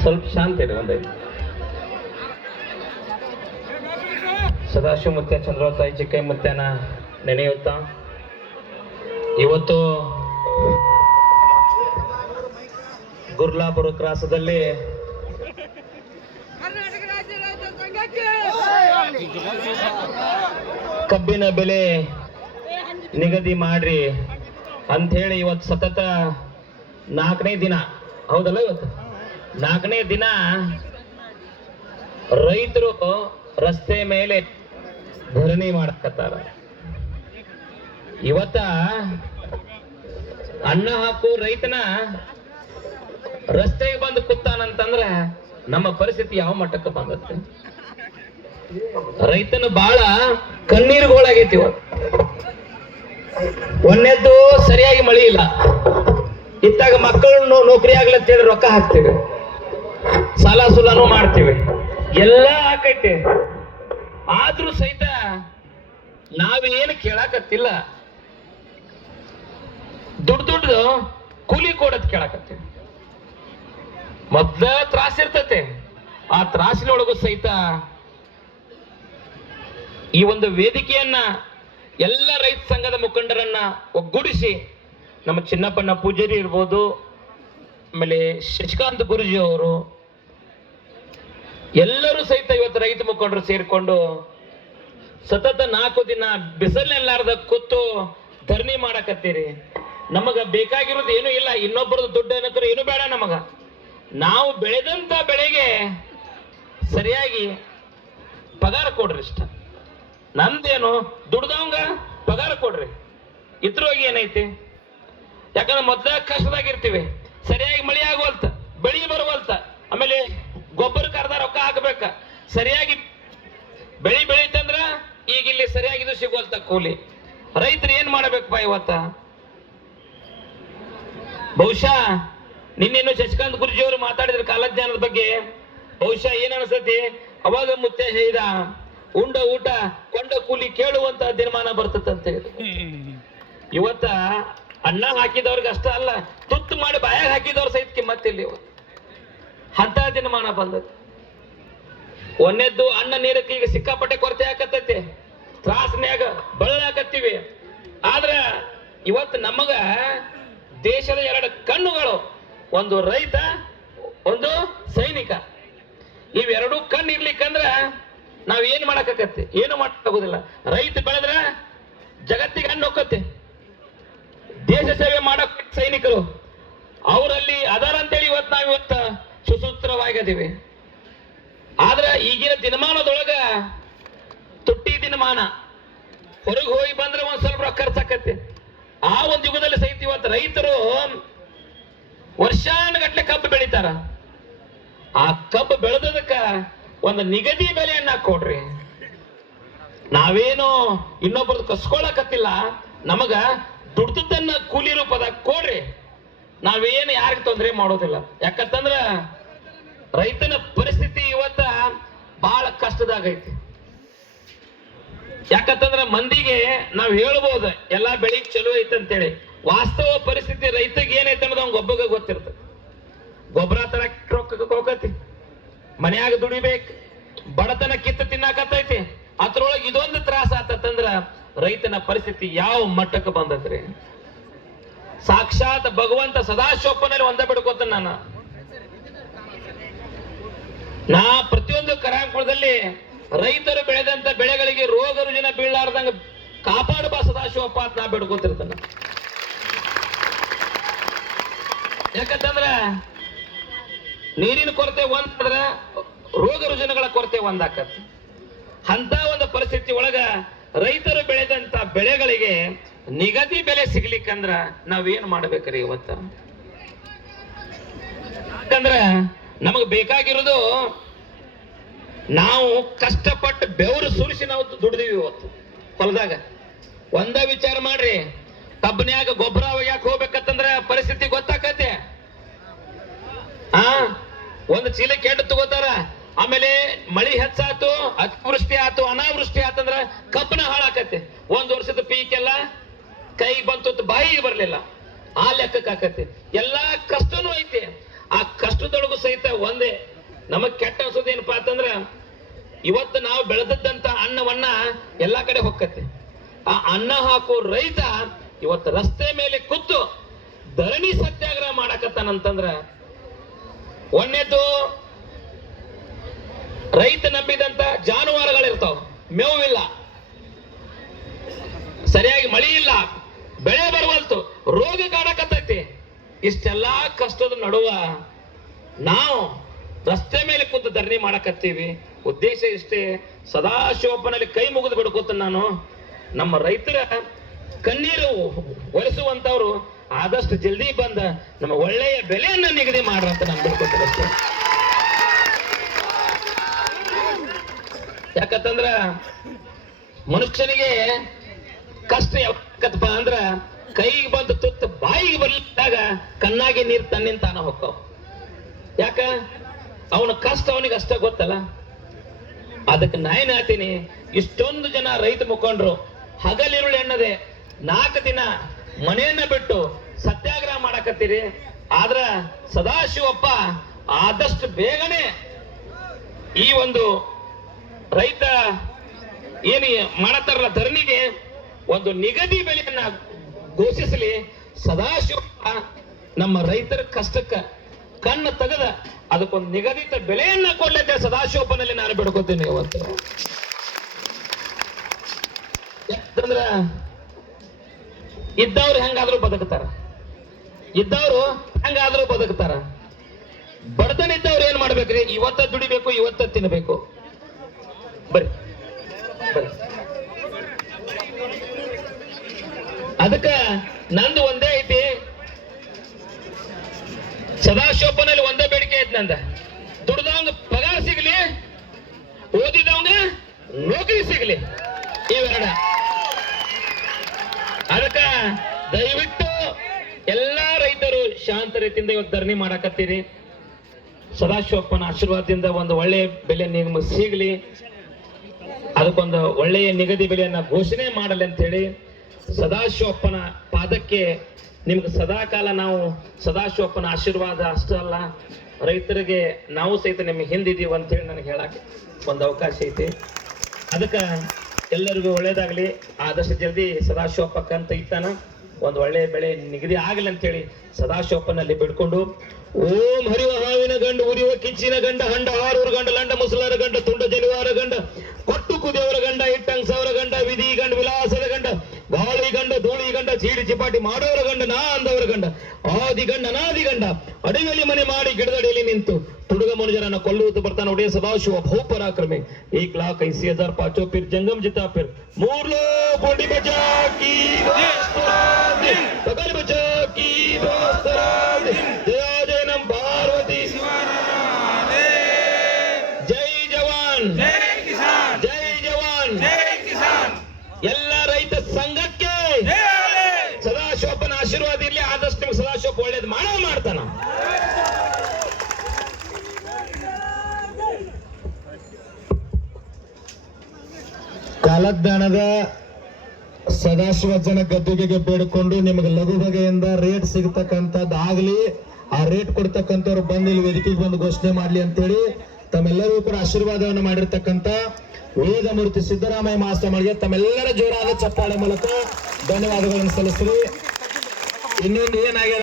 ಸ್ವಲ್ಪ ಶಾಂತಿ ಇದೆ ಒಂದೈದು ಸದಾಶಿವ ಮುತ್ಯ ಚಂದ್ರವತಾಯಿ ಚಿಕ್ಕೈ ಮುತ್ಯನ ನೆನೆಯುತ್ತಾ? ಇವತ್ತು ಗುರ್ಲಾಪುರ ಕ್ರಾಸದಲ್ಲಿ ಕರ್ನಾಟಕ ರಾಜ್ಯ ಕಬ್ಬಿನ ಬೆಲೆ ನಿಗದಿ ಮಾಡ್ರಿ ಅಂತ ಹೇಳಿ ಇವತ್ತು ಸತತ ನಾಲ್ಕನೇ ದಿನ, ಹೌದಲ್ಲ ಇವತ್ತು? ನಾಲ್ಕನೇ ದಿನ ರೈತರು ರಸ್ತೆ ಮೇಲೆ ಧರಣಿ ಮಾಡ್ಕತ್ತಾರ. ಇವತ್ತ ಅನ್ನ ಹಾಕು ರೈತನ ರಸ್ತೆಗೆ ಬಂದು ಕೂತಾನಂತಂದ್ರೆ ನಮ್ಮ ಪರಿಸ್ಥಿತಿ ಯಾವ ಮಟ್ಟಕ್ಕೆ ಬಂದತ್ತೆ ರೈತನ ಬಾಳ ಕಣ್ಣೀರುಗಳಾಗೈತಿ ಇವತ್ತು ಸರಿಯಾಗಿ ಮಳಿ ಇಲ್ಲ. ಇತ್ತಾಗ ಮಕ್ಕಳನ್ನು ನೌಕರಿ ಆಗ್ಲತ್ತೇಳಿ ರೊಕ್ಕ ಹಾಕ್ತೇವೆ. ಸಾಲ ಸುಲಾನು ಮಾಡ್ತೀವಿ. ಎಲ್ಲ ಹಾಕೈತಿ ಆದ್ರೂ ಸಹಿತ ನಾವೇನು ಕೇಳಾಕತ್ತಿಲ್ಲ. ದುಡ್ಡು ದುಡ್ಡು ಕೂಲಿ ಕೊಡೋದ್ ಕೇಳಾಕತ್ತೀವಿ. ಮೊದ್ಲ ತ್ರಾಸ ಇರ್ತತೆ. ಆ ತ್ರಾಸಿನೊಳಗೂ ಸಹಿತ ಈ ಒಂದು ವೇದಿಕೆಯನ್ನ ಎಲ್ಲ ರೈತ ಸಂಘದ ಮುಖಂಡರನ್ನ ಒಗ್ಗೂಡಿಸಿ ನಮ್ಮ ಚಿನ್ನಪ್ಪನ ಪೂಜಾರಿ ಇರ್ಬೋದು, ಆಮೇಲೆ ಶಶಿಕಾಂತ್ ಗುರುಜಿ ಅವರು, ಎಲ್ಲರೂ ಸಹಿತ ಇವತ್ತು ರೈತ ಮುಖಂಡರು ಸೇರಿಕೊಂಡು ಸತತ ನಾಲ್ಕು ದಿನ ಬಿಸಿಲೆಲ್ಲಾರ್ದ ಕೂತು ಧರಣಿ ಮಾಡಕತ್ತೀರಿ. ನಮಗ ಬೇಕಾಗಿರೋದು ಏನೂ ಇಲ್ಲ ಇನ್ನೊಬ್ಬರದ್ದು ದುಡ್ಡು ಏನಂತಾರೆ ಏನು ಬೇಡ ನಮಗ. ನಾವು ಬೆಳೆದಂತ ಬೆಳೆಗೆ ಸರಿಯಾಗಿ ಪಗಾರ ಕೊಡ್ರಿ ಇಷ್ಟ ನಂದೇನು? ದುಡ್ದವಂಗ ಪಗಾರ ಕೊಡ್ರಿ. ಇದ್ರೊಳಗೆ ಏನೈತಿ? ಯಾಕಂದ್ರೆ ಮೊದ್ಲ ಕಷ್ಟದಾಗಿರ್ತೀವಿ. ಸರಿಯಾಗಿ ಮಳೆ ಆಗುವಲ್ತ, ಬೆಳಿ ಬರುವಲ್ತ. ಆಮೇಲೆ ಗೊಬ್ಬರ ಕರೆದ ರೊಕ್ಕ ಹಾಕ್ಬೇಕ. ಸರಿಯಾಗಿ ಬೆಳಿ ಬೆಳೀತಂದ್ರ ಈಗ ಇಲ್ಲಿ ಸರಿಯಾಗಿ ಇದು ಸಿಗುವಲ್ತ ಕೂಲಿ. ರೈತರು ಏನ್ ಮಾಡಬೇಕಪ್ಪ ಇವತ್ತ? ಬಹುಶಃ ನಿನ್ನೇನು ಶಶಿಕಾಂತ್ ಗುರುಜಿಯವರು ಮಾತಾಡಿದ್ರ ಕಾಲಜ್ಞಾನದ ಬಗ್ಗೆ. ಬಹುಶಃ ಏನ್ ಅನ್ಸತಿ ಅವಾಗ ಮುತ್ತೆ ಹೇಳಿದ ಉಂಡ ಊಟ, ಕೊಂಡ ಕೂಲಿ ಕೇಳುವಂತ ದಿನಮಾನ ಬರ್ತದಂತೆ ಇವತ್ತ ಅನ್ನ ಹಾಕಿದವ್ರಿಗೆ ಅಷ್ಟ ಅಲ್ಲ, ತುತ್ತು ಮಾಡಿ ಬಾಯಾಗ ಹಾಕಿದವ್ರ ಸಹಿತ ಕಿಮ್ಮತ್ತಿಲ್ಲ ಇವತ್ತು ಅಂತ ದಿನಮಾನ ಬಂದದ್ದು. ಒಂದನೇದ್ದು ಅನ್ನ ನೀರಕ್ಕೆ ಈಗ ಸಿಕ್ಕಾಪಟ್ಟೆ ಕೊರತೆ ಆಕತ್ತೈತಿ. ತ್ರಾಸ್ನ್ಯಾಗ ಬಳಲಾಕತ್ತೀವಿ ಆದ್ರ ಇವತ್ತು ನಮಗ ದೇಶದ ಎರಡು ಕಣ್ಣುಗಳು, ಒಂದು ರೈತ, ಒಂದು ಸೈನಿಕ. ಇವೆರಡೂ ಕಣ್ಣು ಇರ್ಲಿಕ್ಕಂದ್ರ ನಾವ್ ಏನು ಮಾಡಕ್ಕಾಗತ್ತೆ ಏನು ಮಾಡಕ್ಕಾಗೋದಿಲ್ಲ ರೈತ ಬೆಳೆದ್ರ ಜಗತ್ತಿಗೆ ಹಣ್ಣು ದೇಶ ಸೇವೆ ಮಾಡಕ್ ಸೈನಿಕರು. ಅವರಲ್ಲಿ ಅದಾರ ಅಂತೇಳಿ ಇವತ್ತು ನಾವ್ ಇವತ್ತ ಸುಸೂತ್ರವಾಗಿದ್ದೀವಿ ಆದ್ರೆ ಈಗಿನ ದಿನಮಾನದೊಳಗ ತುಟ್ಟಿ ದಿನಮಾನ. ಹೊರಗೆ ಹೋಗಿ ಬಂದ್ರೆ ಒಂದ್ ಸ್ವಲ್ಪ ರೊಕ್ಕ ಖರ್ಚಾಕತ್ತೆ. ಆ ಒಂದು ಯುಗದಲ್ಲಿ ಸಹಿತ ಇವತ್ತು ರೈತರು ವರ್ಷಾನುಗಟ್ಟಲೆ ಕಬ್ಬು ಬೆಳಿತಾರ. ಆ ಕಬ್ಬು ಬೆಳೆದದಕ್ಕ ಒಂದು ನಿಗದಿ ಬೆಲೆಯನ್ನ ಕೊಡ್ರಿ. ನಾವೇನು ಇನ್ನೊಬ್ಬರದ್ದು ಕಸ್ಕೊಳಕತ್ತಿಲ್ಲ, ನಮಗ ದುಡ್ದನ್ನ ಕೂಲಿ ರೂಪದಾಗ ಕೊಡ್ರಿ. ನಾವೇನು ಯಾರಿಗೆ ತೊಂದರೆ ಮಾಡೋದಿಲ್ಲ. ಯಾಕಂತಂದ್ರ ರೈತನ ಪರಿಸ್ಥಿತಿ ಇವತ್ತ ಬಹಳ ಕಷ್ಟದಾಗೈತಿ. ಯಾಕಂತಂದ್ರ ಮಂದಿಗೆ ನಾವು ಹೇಳ್ಬೋದು, ಎಲ್ಲಾ ಬೆಳಿ ಚಲೋ ಐತೆ ಅಂತೇಳಿ. ವಾಸ್ತವ ಪರಿಸ್ಥಿತಿ ರೈತಗೆ ಏನೈತೆ ಅನ್ನೋದು ಅವ್ನ ಗೊಬ್ಬಗ ಗೊತ್ತಿರ್ತದೆ. ಗೊಬ್ಬರ ತರ ರೊಕ್ಕ ಹೋಗತಿ ಮನ್ಯಾಗ ದುಡಿಬೇಕು, ಬಡತನ ಕಿತ್ತ ತಿನ್ನಾಕತ್ತೈತಿ. ಅದ್ರೊಳಗೆ ಇದೊಂದು ತ್ರಾಸ ಆತಂದ್ರ ರೈತನ ಪರಿಸ್ಥಿತಿ ಯಾವ ಮಟ್ಟಕ್ಕೆ ಬಂದದ್ರಿ? ಸಾಕ್ಷಾತ್ ಭಗವಂತ ಸದಾಶಿವಪ್ಪನಲ್ಲಿ ಒಂದ ಬಿಡ್ಕೋತ ನಾನು. ನಾ ಪ್ರತಿಯೊಂದು ಕರಾಂಕುಳದಲ್ಲಿ ರೈತರು ಬೆಳೆದಂತ ಬೆಳೆಗಳಿಗೆ ರೋಗ ರುಜಿನ ಬೀಳಾರ್ದಂಗ ಕಾಪಾಡಬ ಸದಾಶಿವಪ್ಪ ಅಂತ ನಾ ಬಿಡ್ಕೋತಿರ್ತಾನ. ಯಾಕಂತಂದ್ರ ನೀರಿನ ಕೊರತೆ ಒಂದಾದ್ರ ರೋಗ ರುಜಿನಗಳ ಕೊರತೆ ಒಂದಾಕತ್ತೆ ಅಂತ ಒಂದು ಪರಿಸ್ಥಿತಿ ಒಳಗ ರೈತರು ಬೆಳೆದಂತ ಬೆಳೆಗಳಿಗೆ ನಿಗದಿ ಬೆಲೆ ಸಿಗ್ಲಿಕ್ಕಂದ್ರ ನಾವೇನ್ ಮಾಡ್ಬೇಕ್ರಿ ಇವತ್ತ? ಯಾಕಂದ್ರ ನಮಗ್ ಬೇಕಾಗಿರೋದು ನಾವು ಕಷ್ಟಪಟ್ಟು ಬೆವರು ಸುರಿಸಿ ನಾವು ದುಡ್ದೀವಿ ಇವತ್ತು ಹೊಲದಾಗ. ಒಂದ ವಿಚಾರ ಮಾಡ್ರಿ, ಕಬ್ಬನ್ಯಾಗ ಗೊಬ್ಬರ ಯಾಕೆ ಹೋಗ್ಬೇಕಂತಂದ್ರ ಪರಿಸ್ಥಿತಿ ಗೊತ್ತಾಕತೆ ಆ ಒಂದು ಚೀಲ ಕೆಟ್ಟು ತಗೋತಾರ. ಆಮೇಲೆ ಮಳಿ ಹೆಚ್ಚಾತು, ಅತಿವೃಷ್ಟಿ ಆತು, ಅನಾವೃಷ್ಟಿ ಆತಂದ್ರ ಕಬ್ಬನ ಹಾಳಾಕತ್ತೆ. ಒಂದ್ ವರ್ಷದ ಪೀಕೆಲ್ಲ ಕೈ ಬಂತು ಬಾಯಿ ಬರಲಿಲ್ಲ. ಆ ಲೆಕ್ಕಕ್ಕಾಕತ್ತೆ ಎಲ್ಲಾ ಕಷ್ಟನೂ ಐತೆ. ಆ ಕಷ್ಟದೊಳಗು ಸಹಿತ ಒಂದೇ. ನಮಗ್ ಕೆಟ್ಟ ಅನ್ಸೋದು ಏನಪ್ಪಾ ಅಂತಂದ್ರ, ಇವತ್ತು ನಾವು ಬೆಳೆದದ್ದಂತ ಅನ್ನವನ್ನ ಎಲ್ಲಾ ಕಡೆ ಹೊಕ್ಕತ್ತೆ. ಆ ಅನ್ನ ಹಾಕೋ ರೈತ ಇವತ್ತು ರಸ್ತೆ ಮೇಲೆ ಕೂತು ಧರಣಿ ಸತ್ಯಾಗ್ರಹ ಮಾಡಕತ್ತಾನಂತಂದ್ರ ಒಂದೇದು, ರೈತ ನಂಬಿದಂತ ಜಾನುವಾರುಗಳಿರ್ತಾವ ಮೇವಿಲ್ಲ ಸರಿಯಾಗಿ ಮಳಿ ಇಲ್ಲ, ಬೆಳೆ ಬರುವಲ್ತು, ರೋಗ ಕಾಡಕತ್ತೈತಿ ಇಷ್ಟೆಲ್ಲಾ ಕಷ್ಟದ ನಡುವ ನಾವು ರಸ್ತೆ ಮೇಲೆ ಕೂತು ಧರಣಿ ಮಾಡಕತ್ತೀವಿ. ಉದ್ದೇಶ ಇಷ್ಟೇ, ಸದಾಶಿವಪ್ಪನಲ್ಲಿ ಕೈ ಮುಗಿದು ಬಿಡ್ಕೋತ ನಾನು. ನಮ್ಮ ರೈತರ ಕಣ್ಣೀರು ಒರೆಸುವಂತವ್ರು ಆದಷ್ಟು ಜಲ್ದಿ ಬಂದ ನಮ್ಮ ಒಳ್ಳೆಯ ಬೆಲೆಯನ್ನ ನಿಗದಿ ಮಾಡ್ರ ಅಂತ ನಾನು ಬಿಡ್ಕೊತೀನಿ ಯಾಕಂತಂದ್ರ ಮನುಷ್ಯನಿಗೆ ಕಷ್ಟ ಯಾವತ್ತಪ್ಪ ಅಂದ್ರ ಕೈಗೆ ಬಂದ ತುತ್ತು ಬಾಯಿಗೆ ಬರ್ಲಿದ್ದಾಗ ಕಣ್ಣಾಗಿ ನೀರು ತನ್ನಿಂದ ತಾನ ಹೋಗ್ತಾವ ಯಾಕ? ಅವನ ಕಷ್ಟ ಅವನಿಗೆ ಅಷ್ಟ ಗೊತ್ತಲ್ಲ. ಅದಕ್ಕೆ ನಾ ಹೇಳ್ತೀನಿ, ಇಷ್ಟೊಂದು ಜನ ರೈತ ಮುಖಂಡ್ರು ಹಗಲಿರುಳು ಎನ್ನದೆ ನಾಲ್ಕು ದಿನ ಮನೆಯನ್ನ ಬಿಟ್ಟು ಸತ್ಯಾಗ್ರಹ ಮಾಡಕತ್ತೀರಿ. ಆದ್ರ ಸದಾಶಿವಪ್ಪ ಆದಷ್ಟು ಬೇಗನೆ ಈ ಒಂದು ರೈತ ಏನು ಮಾಡತ್ತಾರಲ್ಲ ಧರಣಿಗೆ ಒಂದು ನಿಗದಿ ಬೆಲೆಯನ್ನ ಘೋಷಿಸಲಿ. ಸದಾಶಿವಪ್ಪ ನಮ್ಮ ರೈತರ ಕಷ್ಟಕ್ಕ ಕಣ್ಣು ತೆಗೆದ ಅದಕ್ಕೊಂದು ನಿಗದಿತ ಬೆಲೆಯನ್ನ ಕೊಡ್ಲಿದ್ದೆ ಸದಾಶಿವಪ್ಪನಲ್ಲಿ ನಾನು ಬಿಡ್ಕೋತೀನಿ. ಇವತ್ತು ಯಾಕಂದ್ರ ಇದ್ದವ್ರು ಹೆಂಗಾದ್ರೂ ಬದುಕ್ತಾರ. ಇದ್ದವ್ರು ಹೆಂಗಾದ್ರೂ ಬದುಕ್ತಾರ. ಬಡತನಿದ್ದವ್ರು ಏನ್ ಮಾಡ್ಬೇಕ್ರಿ? ಇವತ್ತ ದುಡಿಬೇಕು, ಇವತ್ತ ತಿನ್ಬೇಕು. ಬರ್ರಿ. ಬರ್ರಿ. ಅದಕ್ಕ ನಂದು ಒಂದೇ ಐತಿ. ಸದಾಶಿವಪ್ಪನಲ್ಲಿ ಒಂದೇ ಬೇಡಿಕೆ ಐತಿ ನಂದ. ದುಡ್ದವಂಗ ಪಗಾರ ಸಿಗ್ಲಿ ಓದಿದವಂಗ ನೌಕರಿ ಸಿಗ್ಲಿ. ಇವೆರಡ. ಅದಕ್ಕ ದಯವಿಟ್ಟು ಎಲ್ಲಾ ರೈತರು ಶಾಂತ ರೀತಿಯಿಂದ ಇವತ್ತು ಧರಣಿ ಮಾಡಕತ್ತೀರಿ. ಸದಾಶಿವಪ್ಪನ ಆಶೀರ್ವಾದದಿಂದ ಒಂದು ಒಳ್ಳೆಯ ಬೆಲೆ ನಿಮ್ಗೆ ಸಿಗಲಿ. ಅದಕ್ಕೊಂದು ಒಳ್ಳೆಯ ನಿಗದಿ ಬೆಲೆಯನ್ನು ಘೋಷಣೆ ಮಾಡಲಿ ಅಂತ ಹೇಳಿ ಸದಾಶಿವಪ್ಪನ ಪಾದಕ್ಕೆ ನಿಮ್ಗೆ ಸದಾಕಾಲ ನಾವು ಸದಾಶಿವಪ್ಪನ ಆಶೀರ್ವಾದ ಅಷ್ಟೇ ಅಲ್ಲ, ರೈತರಿಗೆ ನಾವು ಸಹಿತ ನಿಮ್ಗೆ ಹಿಂದಿದ್ದೀವಿ ಅಂತ ಹೇಳಿ ನನಗೆ ಹೇಳಕ್ಕೆ ಒಂದು ಅವಕಾಶ ಐತಿ. ಅದಕ್ಕೆ ಎಲ್ಲರಿಗೂ ಒಳ್ಳೇದಾಗಲಿ. ಆದಷ್ಟು ಜಲ್ದಿ ಸದಾಶಿವಪ್ಪಕ್ಕ ಅಂತ ಇತ್ತಾನ ಒಂದು ಒಳ್ಳೆಯ ಬೆಳೆ ನಿಗದಿ ಆಗಲಿ ಅಂತ ಹೇಳಿ ಸದಾಶಿವಪ್ಪನಲ್ಲಿ ಬಿಡ್ಕೊಂಡು, ಓಂ ಹರಿವ ಹಾವಿನ ಗಂಡು, ಉರಿಯುವ ಕಿಚ್ಚಿನ ಗಂಡ, ಹಂಡ, ಹಾರೂರು ಗಂಡ, ಲಂಡ ಮುಸಲರ ಗಂಡ, ತುಂಡ ಜನಿವಾರ ಗಂಡ, ಕೊಟ್ಟು ಕುದಿಯವರ ಗಂಡ ಇಟ್ಟಂಗ್ ಸಾವಿರ ಗಂಡ, ವಿಧಿ ಗಂಡ, ವಿಲಾಸದ ಗಂಡ ಗಾಳಿ ಗಂಡ, ಧೂಳಿ ಗಂಡ, ಚೀಡಿ ಚಿಪಾಟಿ ಮಾಡೋರ ಗಂಡ ನಾ ಅಂದವರ ಗಂಡ, ಆದಿ ಗಂಡ, ಅನಾದಿ ಗಂಡ ಅಡವಿಯಲ್ಲಿ ಮನೆ ಮಾಡಿ ಗಿಡದಡಿಯಲ್ಲಿ ನಿಂತು ಮೂರು ಕೊಲ್ಲುವುದು ಬರ್ತಾನೆ ಒಡೆಯ ಸದಾಶಿವ ಬಹುಪರಾಕ್ರಮಿ ಏಕ್ ಲಾಖ್ ಐಸಿ ಹಜಾರ್ ಪಾಚೋ ಪಿರ್ ಜಂಗಮ್ ಜಿತಾ ಪಿರ್ ಮೂರ್ಲೋ ಗೋಡಿ ಬಜಾ ಕಿ ಬಜಾ ಕಿ ಎಲ್ಲ ರೈತ ಸಂಘಕ್ಕೆ ಸದಾಶಿವಪ್ಪನ ಆಶೀರ್ವಾದ ಇರಲಿ. ಕಾಲಜ್ಞಾನದ ಸದಾಶಿವ ಜನ ಗದ್ದುಗೆಗೆ ಬೇಡಿಕೊಂಡು ನಿಮಗೆ ಲಘು ಬಗೆಯಿಂದ ರೇಟ್ ಸಿಗತಕ್ಕಂಥದ್ದು ಆಗಲಿ, ಆ ರೇಟ್ ಕೊಡ್ತಕ್ಕಂಥವ್ರು ಬಂದು ಇಲ್ಲಿ ವೇದಿಕೆಗೆ ಬಂದು ಘೋಷಣೆ ಮಾಡ್ಲಿ ಅಂತೇಳಿ ತಮ್ಮೆಲ್ಲರಿಗೂ ಕೂಡ ಆಶೀರ್ವಾದವನ್ನು ಮಾಡಿರ್ತಕ್ಕಂಥ ವೇದಮೂರ್ತಿ ಸಿದ್ದರಾಮಯ್ಯ ಮಾಸ್ತಮರಿಗೆ ತಮ್ಮೆಲ್ಲರ ಜೋರಾದ ಚಪ್ಪಾಳೆ ಮೂಲಕ ಧನ್ಯವಾದಗಳನ್ನು ಸಲ್ಲಿಸ್ರಿ ಇನ್ನೊಂದು ಏನಾಗಿದೆ?